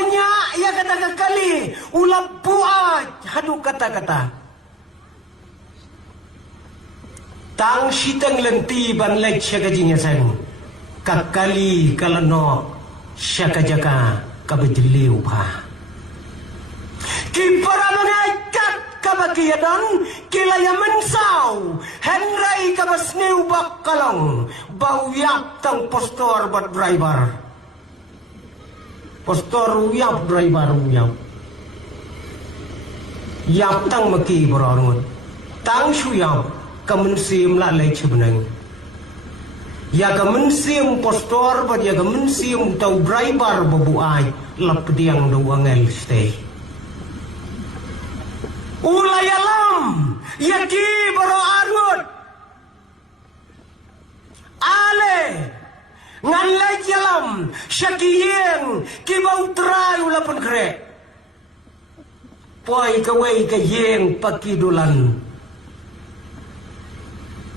banyak ia kata kali ulah buat hadu kata-kata. Tang sitang lenti ban lek syakajinya sang. Kakali kalanok syakajaka kabejeliu pa. Kipara mengaikat kabakiadan kilaya mensau Henry kabasniu bakalong bau yap tang postor bat driver. Postor uyap driver uyap. Yap tang maki berorngut. Tang suyap kemensim lalai sebenarnya. Ya kemensim postor bat ya kemensim tau driver babuai lap diang do angel stay. Ulayalam yaki berorngut. Ale nganlay jalam syakiyeng kibau tray ulapan kre. Poi kaway kayeng pakidulan.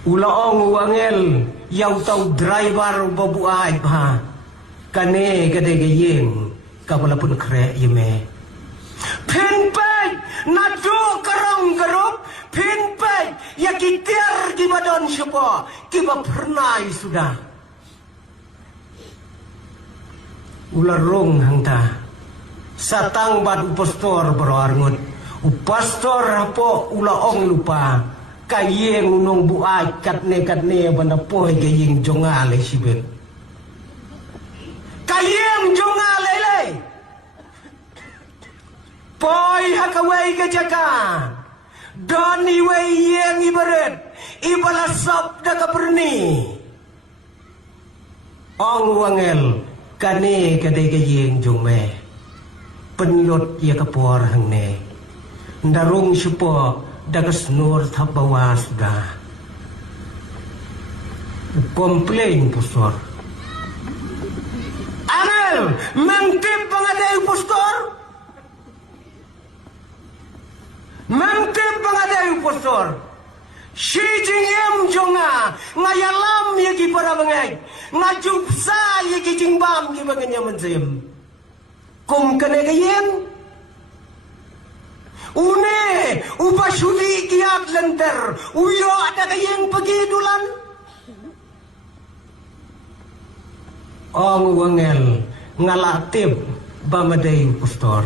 Ulaong uangel yaw tau driver babuay pa. Kane kade kayeng kabalapun kre yeme. Pinpay nado karong garup. Pinpay yakitir kibadon siapa kiba pernah sudah. Ularong hangta satang bad upastor berarngut upastor hapo ulaong lupa kayeng unong buay katne banda poy kayeng jongale sibel kayeng jongale le poy hakaway kajaka doni way yeng ibarat ibalasap daga perni ong wangel kane kadai kayeng jongme penlot ya kapor hangne ndarung supo dagas nur thabawa sudah komplain postor anel mengtip pangadai postor si jingem jonga ngayalam yagi para bangai ngajup sa yagi jingbam ki banganya menzim kum kene kayem une upasudi kiat lenter uyo ada kayeng pagidulan ong wangel ngalatip bamadai postor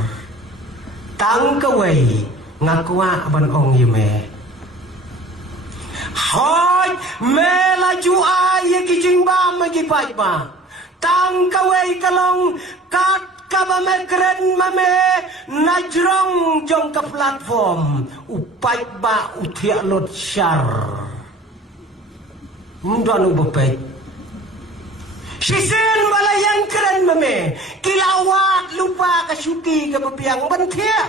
tang kawai ngakwa ban ong yeme hoy melaju ay kijingba magipay pa tang kawai kalong kat kabamekren mame najrong jong ka platform upay ba utia lot syar mundano bapay sisin balayan keren mame kilawat lupa kasuki kapapiang bantia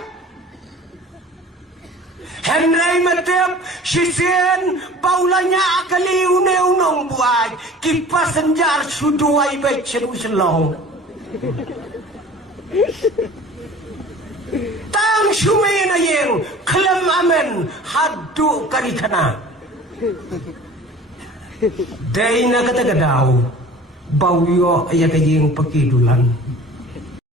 Henry matep sisin paulanya akali une-unong buat kipas senjar suduai baik sedu selong tang shumay na yung kelam amen hadu karikana day na katagadaw bawyo ayat yung pakidulan